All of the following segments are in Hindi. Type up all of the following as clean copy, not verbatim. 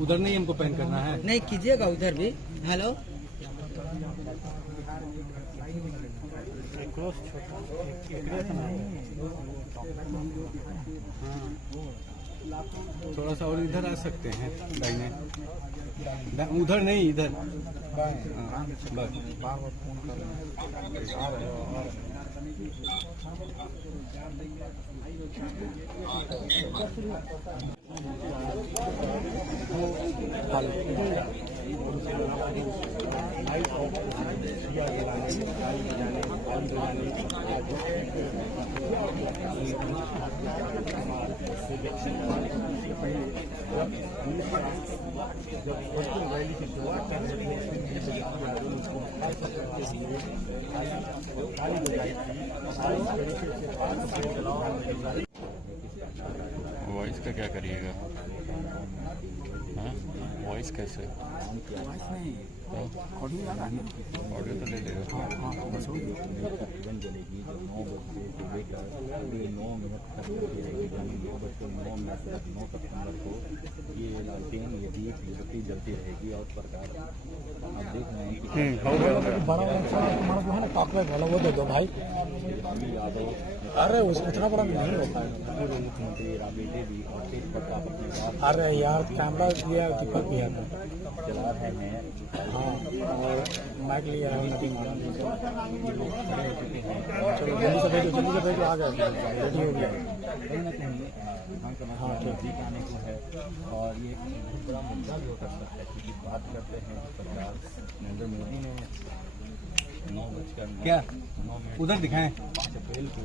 उधर नहीं हमको पैन करना है। नहीं कीजिएगा उधर भी। हेलो थोड़ा सा और इधर आ सकते हैं दाहिने, उधर नहीं इधर। बस वॉइस का क्या करिएगा? वॉइस कैसे? ऑडियो तो ले लेगा। ट्रेन चलेगी 9 बजे से लेकर 9 मिनट तक चलती रहेगी, यानी 9 बजकर 9 मिनट तक 9 सितंबर को ये लालटेन ये दीप युवती जलती रहेगी। और प्रकार आप देख रहे हैं कि बड़ा तुम्हारा जो है ना काकलेट वाला वो दे दो भाई। यादव, अरे उतना बड़ा नहीं होता है। मुख्यमंत्री राबेटे भी और तेज प्रताप अपनी बात अरे यार कैमरा लिया दीपक भी है चला रहे हैं। हाँ, और माइक लिया है। चलो जल्दी से भेजो आ गया, रेडी हो गया। कहीं ना कहीं विधानसभा नजदीक आने को है और ये बहुत बड़ा मुद्दा भी हो सकता है, क्योंकि बात करते हैं सरकार नरेंद्र मोदी ने 9 क्या 9 मिनट उधर दिखाएं। 5 अप्रैल को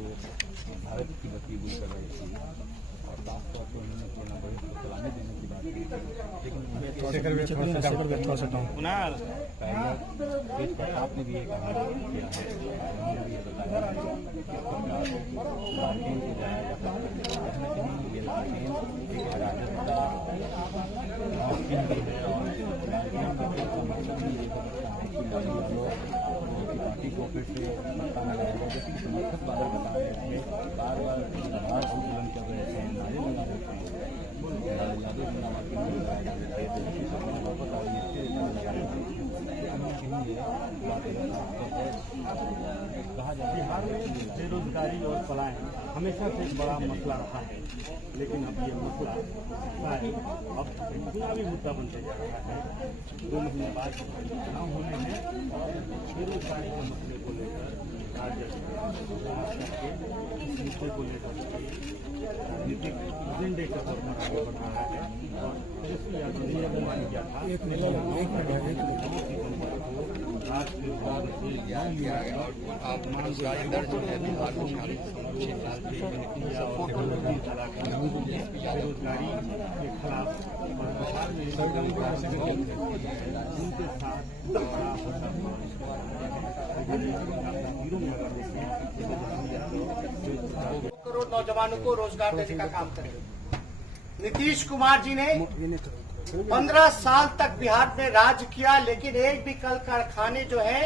भारत की बत्ती गुल कर रही थी और साफ तौर पर उन्होंने कोरोना वायरस को चलाने देने की बात की थी, लेकिन उन्हें तेज प्रताप ने भी एक आह्वान किया है। उन्होंने भी ये बताया है कि सरकार लालटेन से जाया जा सकता है। कहीं न कहीं ये लालटेन एक राजद का ऑप्शन भी है और लालटेन का एक मतलब भी ये समझता है कि लालू यादव पार्टी को फिर से सत्ता में लाएगा, जैसे कि समर्थक बादल बता रहे थे, बार बार आधार आंदोलन कर रहे थे, नारे लगा रहे थे, लालू जिंदाबाद के नारे लगाए जा रहे थे, देश की सरकार वापस आ रही है, इसके लगा रहे थे। कहा जाता है बिहार में बेरोजगारी और पलायन हमेशा से एक बड़ा मसला रहा है, लेकिन अब ये मसला अब चुनावी मुद्दा बनते जा रहा है। 2 महीने बाद चुनाव होने हैं और बेरोजगारी के मसले को लेकर राज्य इस मुद्दे को लेकर राजनीतिक एजेंडे का फॉर्मूला आगे बढ़ रहा है और तेजस्वी यादव ने अनुमान किया था बेरोजगारी के खिलाफ और बिहार में उनके साथ करोड़ नौजवानों को रोजगार देने का काम करेंगे। नीतीश कुमार जी ने 15 साल तक बिहार में राज किया, लेकिन एक भी कल कारखाने जो है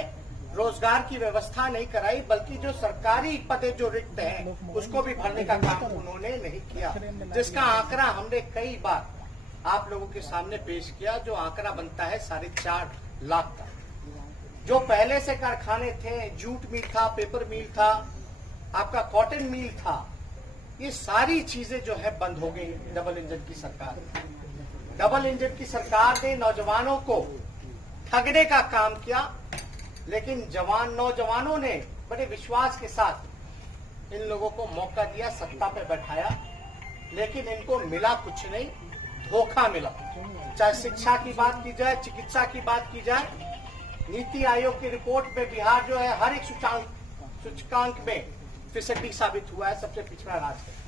रोजगार की व्यवस्था नहीं कराई, बल्कि जो सरकारी पदे जो रिक्त हैं उसको भी भरने का काम उन्होंने नहीं किया, जिसका आंकड़ा हमने कई बार आप लोगों के सामने पेश किया। जो आंकड़ा बनता है 4.5 लाख का। जो पहले से कारखाने थे, जूट मिल था, पेपर मिल था, आपका कॉटन मिल था, ये सारी चीजें जो है बंद हो गई डबल इंजन की सरकार। डबल इंजन की सरकार ने नौजवानों को ठगने का काम किया, लेकिन नौजवानों ने बड़े विश्वास के साथ इन लोगों को मौका दिया, सत्ता पे बैठाया, लेकिन इनको मिला कुछ नहीं, धोखा मिला। चाहे शिक्षा की बात की जाए, चिकित्सा की बात की जाए, नीति आयोग की रिपोर्ट में बिहार जो है हर एक सूचकांक में फिसड्डी साबित हुआ है, सबसे पिछड़ा राज्य है।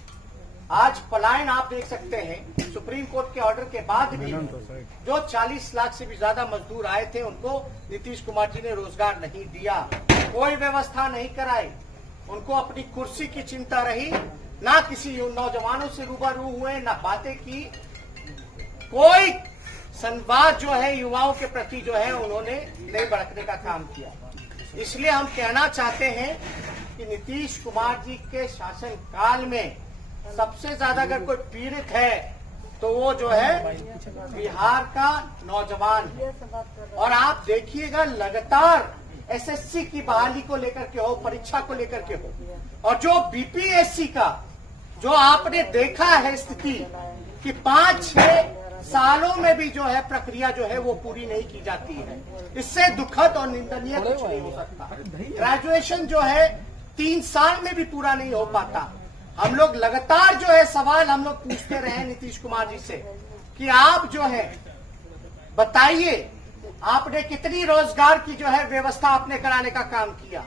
आज पलायन आप देख सकते हैं, सुप्रीम कोर्ट के ऑर्डर के बाद भी जो 40 लाख से भी ज्यादा मजदूर आए थे उनको नीतीश कुमार जी ने रोजगार नहीं दिया, कोई व्यवस्था नहीं कराई, उनको अपनी कुर्सी की चिंता रही, ना किसी नौजवानों से रूबरू हुए, ना बातें की, कोई संवाद जो है युवाओं के प्रति जो है उन्होंने नहीं भड़कने का काम किया। इसलिए हम कहना चाहते हैं कि नीतीश कुमार जी के शासन काल में सबसे ज्यादा अगर कोई पीड़ित है तो वो जो है बिहार का नौजवान है। और आप देखिएगा लगातार एसएससी की बहाली को लेकर के हो, परीक्षा को लेकर के हो, और जो बीपीएससी का जो आपने देखा है स्थिति कि 5-6 सालों में भी जो है प्रक्रिया जो है वो पूरी नहीं की जाती है, इससे दुखद और निंदनीय कुछ नहीं हो सकता। ग्रेजुएशन जो है 3 साल में भी पूरा नहीं हो पाता। हम लोग लगातार जो है सवाल हम लोग पूछते रहे नीतीश कुमार जी से कि आप जो है बताइए, आपने कितनी रोजगार की जो है व्यवस्था आपने कराने का काम किया,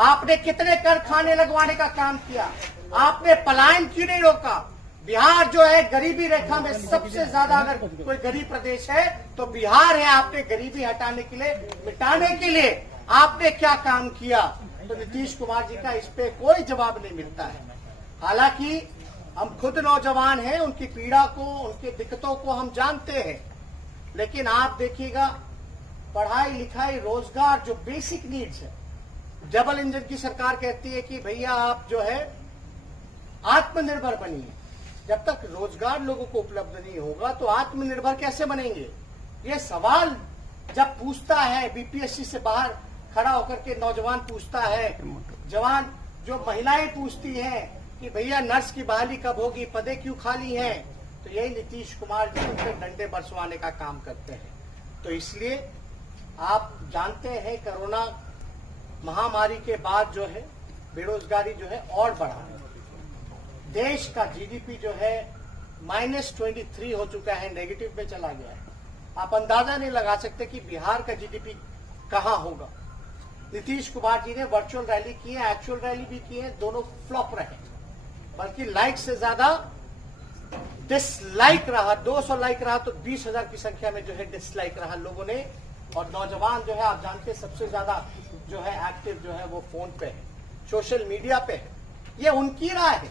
आपने कितने कारखाने लगवाने का काम किया, आपने पलायन क्यों नहीं रोका। बिहार जो है गरीबी रेखा में सबसे ज्यादा अगर कोई गरीब प्रदेश है तो बिहार है। आपने गरीबी हटाने के लिए, मिटाने के लिए आपने क्या काम किया। तो नीतीश कुमार जी का इस पे कोई जवाब नहीं मिलता है। हालांकि हम खुद नौजवान हैं, उनकी पीड़ा को, उनकी दिक्कतों को हम जानते हैं, लेकिन आप देखिएगा पढ़ाई लिखाई रोजगार जो बेसिक नीड्स है, डबल इंजन की सरकार कहती है कि भैया आप जो है आत्मनिर्भर बनिए। जब तक रोजगार लोगों को उपलब्ध नहीं होगा तो आत्मनिर्भर कैसे बनेंगे। ये सवाल जब पूछता है बीपीएससी से बाहर खड़ा होकर के नौजवान पूछता है, जवान जो महिलाएं पूछती हैं कि भैया नर्स की बहाली कब होगी, पदे क्यों खाली हैं, तो यही नीतीश कुमार जी उन पर डंडे बरसवाने का काम करते हैं। तो इसलिए आप जानते हैं कोरोना महामारी के बाद जो है बेरोजगारी जो है और बढ़ा है। देश का जीडीपी जो है -23 हो चुका है, नेगेटिव में चला गया है। आप अंदाजा नहीं लगा सकते कि बिहार का जीडीपी कहां होगा। नीतीश कुमार जी ने वर्चुअल रैली की है, एक्चुअल रैली भी की है, दोनों फ्लॉप रहे, बल्कि लाइक से ज्यादा डिसलाइक रहा। 200 लाइक रहा तो 20,000 की संख्या में जो है डिसलाइक रहा लोगों ने। और नौजवान जो है आप जानते हैं सबसे ज्यादा जो है एक्टिव जो है वो फोन पे है, सोशल मीडिया पे है। ये उनकी राय है।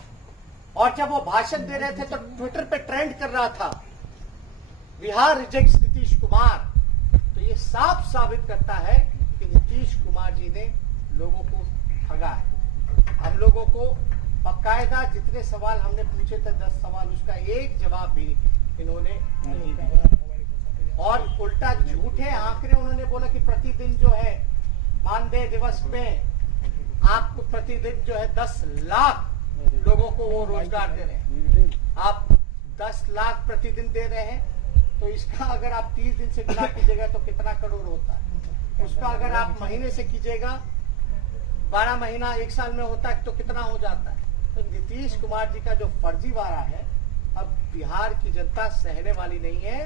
और जब वो भाषण दे रहे थे तो ट्विटर पे ट्रेंड कर रहा था बिहार रिजेक्ट्स नीतीश कुमार। तो ये साफ साबित करता है कि नीतीश कुमार जी ने लोगों को ठगा है। हम लोगों को बाकायदा जितने सवाल हमने पूछे थे 10 सवाल, उसका एक जवाब भी इन्होंने नहीं दिया। और उल्टा झूठे आंकड़े उन्होंने बोला कि प्रतिदिन जो है मानदेय दिवस में आपको प्रतिदिन जो है 10 लाख लोगों को वो रोजगार दे रहे हैं। आप 10 लाख प्रतिदिन दे रहे हैं तो इसका अगर आप 30 दिन से गुणा कीजिएगा तो कितना करोड़ होता है। उसका अगर आप महीने से कीजिएगा 12 महीना 1 साल में होता है तो कितना हो जाता है। तो नीतीश कुमार जी का जो फर्जीवाड़ा है अब बिहार की जनता सहने वाली नहीं है।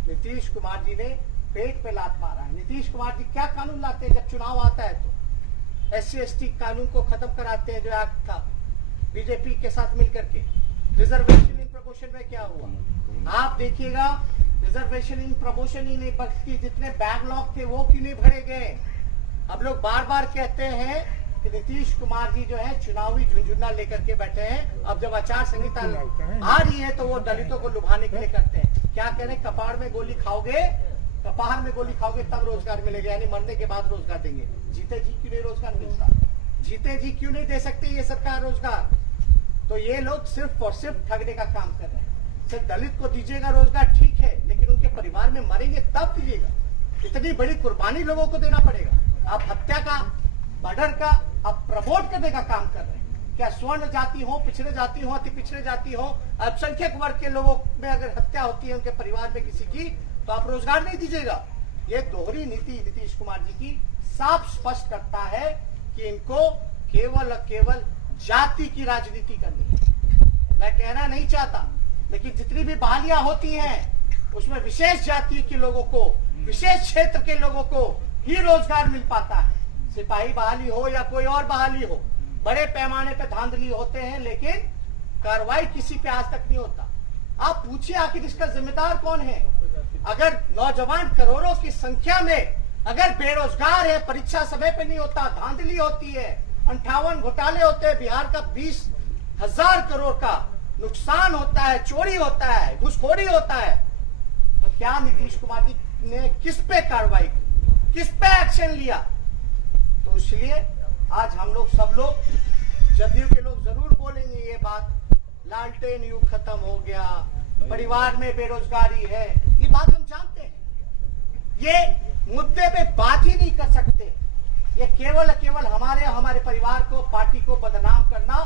नीतीश कुमार जी ने पेट पे लात मारा है। नीतीश कुमार जी क्या कानून लाते हैं जब चुनाव आता है तो SC/ST कानून को खत्म कराते हैं जो एक्ट था बीजेपी के साथ मिलकर के। रिजर्वेशन इन प्रमोशन में क्या हुआ आप देखिएगा। रिजर्वेशन इन प्रमोशन ही नहीं बल्कि जितने बैकलॉग थे वो क्यों नहीं भरे गए। हम लोग बार बार कहते हैं कि नीतीश कुमार जी जो है चुनावी झुंझुना लेकर के बैठे हैं। अब जब आचार संहिता आ रही है तो वो दलितों को लुभाने के लिए करते हैं। क्या कह रहे हैं, कपाड़ में गोली खाओगे, कपाड़ में गोली खाओगे तब रोजगार मिलेगा, यानी मरने के बाद रोजगार देंगे। जीते जी क्यों नहीं रोजगार मिलता, जीते जी क्यों नहीं दे सकते ये सरकार रोजगार। तो ये लोग सिर्फ और सिर्फ ठगने का काम कर रहे हैं। सिर्फ दलित को दीजिएगा रोजगार ठीक है, लेकिन उनके परिवार में मरेंगे तब दीजिएगा। इतनी बड़ी कुर्बानी लोगों को देना पड़ेगा। आप हत्या का, मर्डर का आप प्रमोट करने का काम कर रहे हैं। क्या स्वर्ण जाति हो, पिछड़े जाति हो, अति पिछड़े जाति हो, अल्पसंख्यक वर्ग के लोगों में अगर हत्या होती है उनके परिवार में किसी की, तो आप रोजगार नहीं दीजिएगा। ये दोहरी नीति नीतीश कुमार जी की साफ स्पष्ट करता है कि इनको केवल और केवल जाति की राजनीति करनी है। मैं कहना नहीं चाहता, लेकिन जितनी भी बहालियां होती हैं उसमें विशेष जाति के लोगों को, विशेष क्षेत्र के लोगों को ही रोजगार मिल पाता है। सिपाही बहाली हो या कोई और बहाली हो, बड़े पैमाने पे धांधली होते हैं, लेकिन कार्रवाई किसी पे आज तक नहीं होता। आप पूछिए आखिर इसका जिम्मेदार कौन है। अगर नौजवान करोड़ों की संख्या में अगर बेरोजगार है, परीक्षा समय पे नहीं होता, धांधली होती है, 58 घोटाले होते हैं, बिहार का 20,000 करोड़ का नुकसान होता है, चोरी होता है, घुसखोरी होता है, तो क्या नीतीश कुमार जी ने किस पे कार्रवाई की, किस पे एक्शन लिया। तो इसलिए आज हम लोग सब लोग, जदयू के लोग जरूर बोलेंगे ये बात, लालटेन युग खत्म हो गया, परिवार में बेरोजगारी है, ये बात हम जानते हैं। ये मुद्दे पे बात ही नहीं कर सकते। ये केवल हमारे परिवार को, पार्टी को बदनाम करना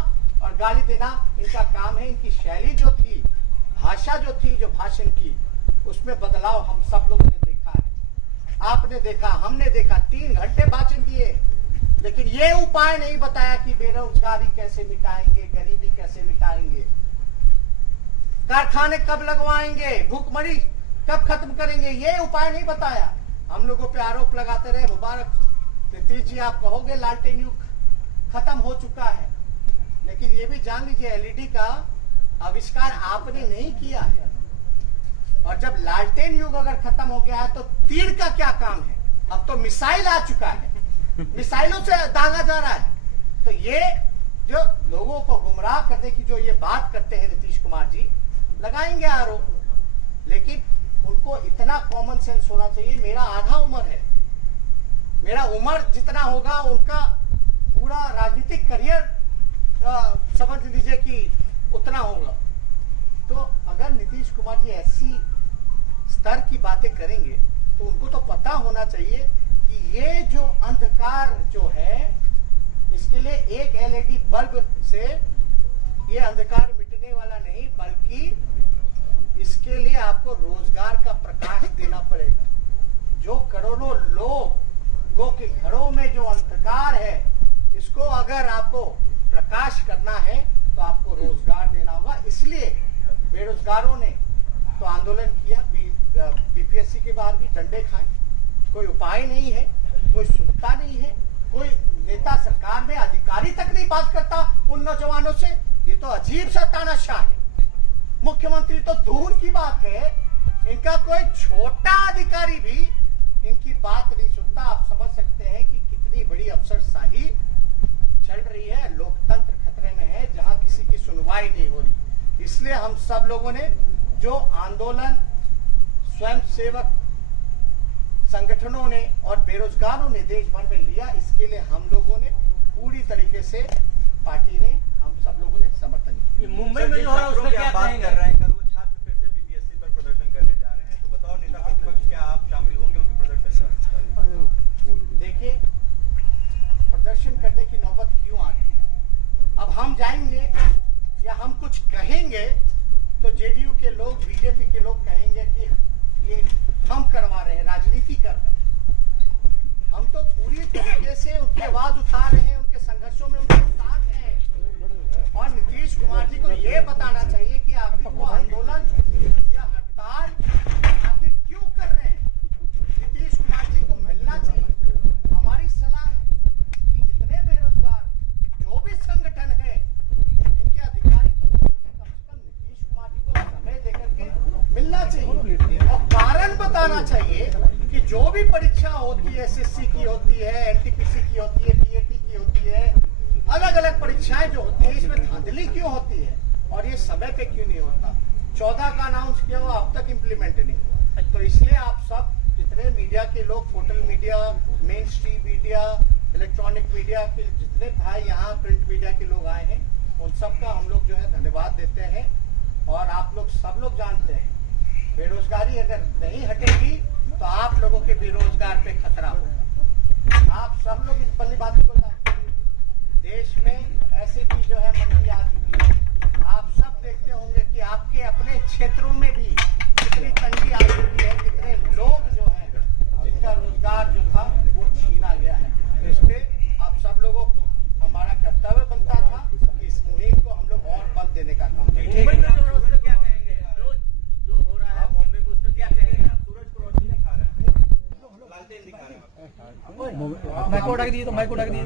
और गाली देना इनका काम है। इनकी शैली जो थी, भाषा जो थी, जो भाषण की, उसमें बदलाव हम सब लोगों ने देखा है। आपने देखा, हमने देखा, 3 घंटे भाषण दिए, लेकिन ये उपाय नहीं बताया कि बेरोजगारी कैसे मिटाएंगे, गरीबी कैसे मिटाएंगे, कारखाने कब लगवाएंगे, भूखमरी कब खत्म करेंगे, ये उपाय नहीं बताया। हम लोगों पे आरोप लगाते रहे। मुबारक नीतीश जी, आप कहोगे लालटेन युग खत्म हो चुका है, लेकिन ये भी जान लीजिए एलईडी का आविष्कार आपने नहीं किया है। और जब लालटेन युग अगर खत्म हो गया है तो तीर का क्या काम है? अब तो मिसाइल आ चुका है, मिसाइलों से दागा जा रहा है। तो ये जो लोगों को गुमराह करने की जो ये बात करते हैं नीतीश कुमार जी, लगाएंगे आरोप, लेकिन उनको इतना कॉमन सेंस होना चाहिए। मेरा आधा उम्र है, मेरा उम्र जितना होगा उनका पूरा राजनीतिक करियर समझ लीजिए कि उतना होगा। तो अगर नीतीश कुमार जी ऐसी स्तर की बातें करेंगे तो उनको तो पता होना चाहिए कि ये जो अंधकार जो है, इसके लिए एक एलईडी बल्ब से ये अंधकार मिटने वाला नहीं, बल्कि इसके लिए आपको रोजगार का प्रकाश देना पड़ेगा। जो करोड़ों लोगों के घरों में जो अंधकार है, इसको अगर आपको प्रकाश करना है तो आपको रोजगार देना होगा। इसलिए बेरोजगारों ने तो आंदोलन किया, बीपीएससी के बाहर भी डंडे खाए। कोई उपाय नहीं है, कोई सुनता नहीं है, कोई नेता सरकार में अधिकारी तक नहीं बात करता उन नौजवानों से। ये तो अजीब सा तानाशाह है। मुख्यमंत्री तो दूर की बात है, इनका कोई छोटा अधिकारी भी इनकी बात नहीं सुनता। आप समझ सकते हैं कि कितनी बड़ी अफसरशाही चल रही है, लोकतंत्र खतरे में है, जहां किसी की सुनवाई नहीं हो रही। इसलिए हम सब लोगों ने जो आंदोलन स्वयंसेवक संगठनों ने और बेरोजगारों ने देश भर में लिया, इसके लिए हम लोगों ने पूरी तरीके से पार्टी ने, हम सब लोगों ने समर्थन किया। मुंबई में जो हो रहा है उसमें क्या बात कर रहे हैं? कल वो छात्र फिर से बीपीएससी पर प्रदर्शन करने जा रहे हैं, तो बताओ नेता प्रतिपक्ष, क्या आप शामिल होंगे उनके प्रदर्शन में? देखिए, प्रदर्शन करने की नौबत क्यों आ रही है? अब हम जाएंगे या हम कुछ कहेंगे तो जेडीयू के लोग, बीजेपी के लोग कहेंगे कि ये हम करवा रहे हैं, राजनीति कर रहे हैं। हम तो पूरी तरीके से उनकी आवाज उठा रहे हैं, उनके संघर्षों में उनके साथ हैं। और नीतीश कुमार जी को ये बताना चाहिए कि आखिर वो आंदोलन या हड़ताल आखिर क्यों कर रहे हैं। नीतीश कुमार जी को मिलना चाहिए। हमारी सलाह है कि जितने बेरोजगार, जो भी संगठन है, इनके अधिकारी तो कम से कम नीतीश कुमार जी को समय देकर के मिलना चाहिए और कारण बताना चाहिए कि जो भी परीक्षा होती है, एसएससी की होती है, एनटीपीसी की होती है, पीएटी की होती है, अलग अलग परीक्षाएं जो होती है, इसमें धांधली क्यों होती है और ये समय पे क्यों नहीं होता। 14 का अनाउंस किया हुआ, अब तक इम्प्लीमेंट नहीं हुआ। तो इसलिए आप सब जितने मीडिया के लोग, portal media, main stream media, electronic media के जितने भाई यहाँ प्रिंट मीडिया के लोग आए हैं, उन सबका हम लोग जो है धन्यवाद देते हैं। और आप लोग सब लोग जानते हैं, बेरोजगारी अगर नहीं हटेगी तो आप लोगों के बेरोजगार पे खतरा होगा। आप सब लोग इस बल्ली बात को जानते हैं। देश में ऐसे भी जो है मंदी आ चुकी है। आप सब देखते होंगे कि आपके अपने क्षेत्रों में भी कितनी तंगी आ चुकी है, कितने लोग जो है जिनका रोजगार जो था वो छीना गया है। तो इस पे आप सब लोगों को हमारा कर्तव्य बनता था कि इस मुहिम को हम लोग और बल देने का काम करें। मुंबई में जो हो रहा है उसमें क्या कहेंगे? जो हो रहा है बॉम्बे में, उसमें क्या कहेंगे? आप सूरज को रोशनी दिखा रहे हैं, लालटेन दिखा रहे हैं। माइक उड़ा के दिए तो माइक उड़ा के दिए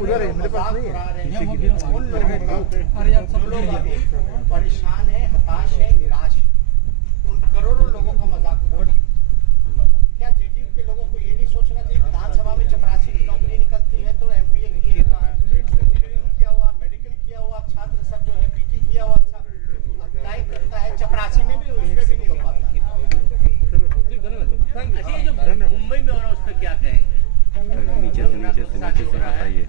उधर है, मेरे पास नहीं है। उन लोगों का जो लोग अभी परेशान है, हताश है, निराश है, उन करोड़ों लोगों का मजाक उड़ा। क्या जेडीयू के लोगों को ये नहीं सोचना चाहिए? विधानसभा में चपरासी की नौकरी निकलती है तो एमबीए किया हुआ, मेडिकल किया हुआ छात्र सब जो है, पीजी किया हुआ अप्लाई करता है, चपरासी में भी, उसमें भी नहीं हो पाता। अच्छा, ये जो मुंबई में हो रहा है उसमें क्या कहेंगे? नीचे से बताइए।